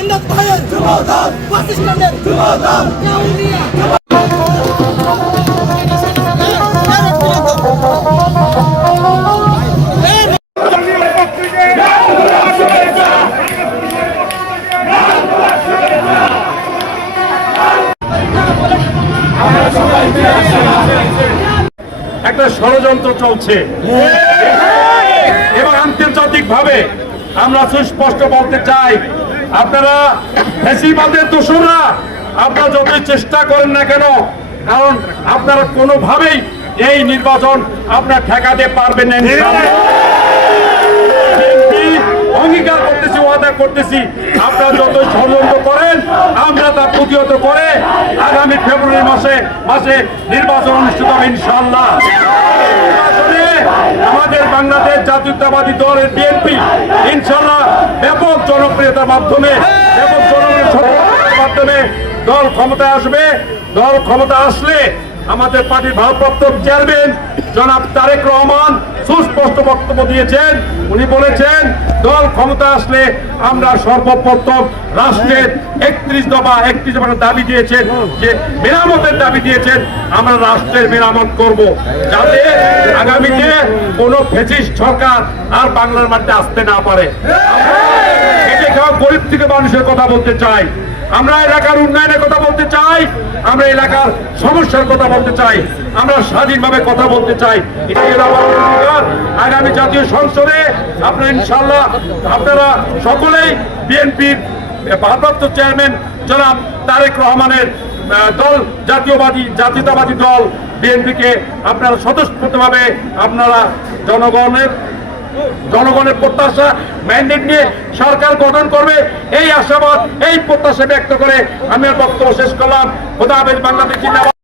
ইন্দাস ভাইয়ের যুবদল, পাকিস্তানের যুবদল, কাউনিয়া একটা ষড়যন্ত্র চলছে এবং আন্তর্জাতিক ভাবে আমরা সুস্পষ্ট বলতে চাই, আপনারা ফ্যাসিবাদের দোষরা আপনারা যতই চেষ্টা করেন না কেন, কারণ আপনারা কোনোভাবেই এই নির্বাচন আপনারা ঠেকাতে পারবেন না। অঙ্গীকার করতেছি, ওয়াদা করতেছি, আপনারা যতই ষড়যন্ত্র করেন আমরা তা প্রতিহত করে আগামী ফেব্রুয়ারি মাসে নির্বাচন অনুষ্ঠিত হবে ইনশাআল্লাহ। আমাদের বাংলাদেশ জাতীয়তাবাদী দলের বিএনপি ইনশাআল্লাহ ব্যাপক জনপ্রিয়তার মাধ্যমে দল ক্ষমতায় আসবে। দল ক্ষমতা আসলে আমাদের পার্টির ভারপ্রাপ্ত চেয়ারম্যান জনাব তারেক রহমান সুস্পষ্ট বক্তব্য দিয়েছেন। উনি বলেছেন দল ক্ষমতা আসলে আমরা সর্বপ্রথম রাষ্ট্রের 31 দফা দাবি দিয়েছেন, যে মেরামতের দাবি দিয়েছেন, আমরা রাষ্ট্রের মেরামত করব, যাতে আগামীতে কোনো ফ্যাসিস্ট সরকার আর বাংলার মাটিতে আসতে না পারে। গরিব থেকে মানুষের কথা বলতে চাই, আমরা এলাকার উন্নয়নের কথা বলতে চাই, আমরা এলাকার সমস্যার কথা বলতে চাই, আমরা স্বাধীনভাবে কথা বলতে চাই। আগামী জাতীয় সংসদে আপনারা ইনশাআল্লাহ আপনারা সকলেই বিএনপির ভারপ্রাপ্ত চেয়ারম্যান জনাব তারেক রহমানের দল জাতীয়তাবাদী দল বিএনপিকে আপনারা স্বতঃস্ফূর্তভাবে আপনারা জনগণের প্রত্যাশা ম্যান্ডেট নিয়ে সরকার গঠন করবে, এই আশাবাদ এই প্রত্যাশা ব্যক্ত করে আমি বক্তব্য শেষ করলাম। খোদা হাফেজ। বাংলাদেশ জিন্দাবাদ।